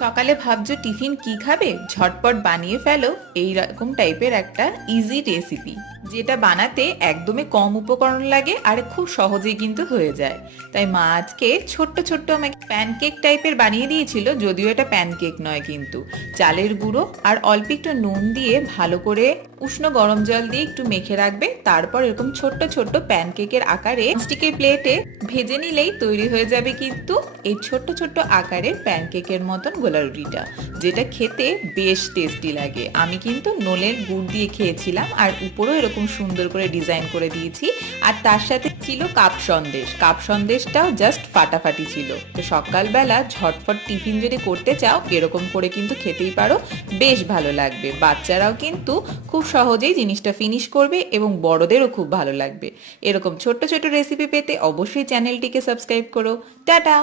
সকালে ভাবছো টিফিন কি খাবে, ঝটপট বানিয়ে ফেলো এই রকম টাইপের একটা ইজি রেসিপি, যেটা বানাতে একদমই কম উপকরণ লাগে আর খুব সহজেই কিন্তু হয়ে যায়। তাই মা আজকে ছোট্ট ছোট্ট আমাকে প্যানকেক টাইপের বানিয়ে দিয়েছিল, যদিও এটা প্যানকেক নয়, কিন্তু চালের গুঁড়ো আর অল্প একটু নুন দিয়ে ভালো করে উষ্ণ গরম জল দিয়ে একটু মেখে রাখবে, তারপর এরকম ছোট্ট ছোট্ট প্যানকেকের আকারে স্টিকের প্লেটে ভেজে নিলেই তৈরি হয়ে যাবে কিন্তু এই ছোট্ট ছোট্ট আকারের প্যানকেকের মতন গোলা রুটিটা, যেটা খেতে বেশ টেস্টি লাগে। আমি কিন্তু নোলের গুড় দিয়ে খেয়েছিলাম আর উপরেও এরকম সুন্দর করে ডিজাইন করে দিয়েছি। আর তার সাথে ছিল কাপ সন্দেশ, কাপ সন্দেশটাও জাস্ট ফাটাফাটি ছিল। তো সকালবেলা ঝটফট টিফিন যদি করতে চাও এরকম করে কিন্তু খেতেই পারো, বেশ ভালো লাগবে। বাচ্চারাও কিন্তু খুব সহজেই জিনিসটা ফিনিশ করবে এবং বড়দেরও খুব ভালো লাগবে। এরকম ছোট্ট ছোট্ট রেসিপি পেতে অবশ্যই চ্যানেলটিকে সাবস্ক্রাইব করো। টাটা।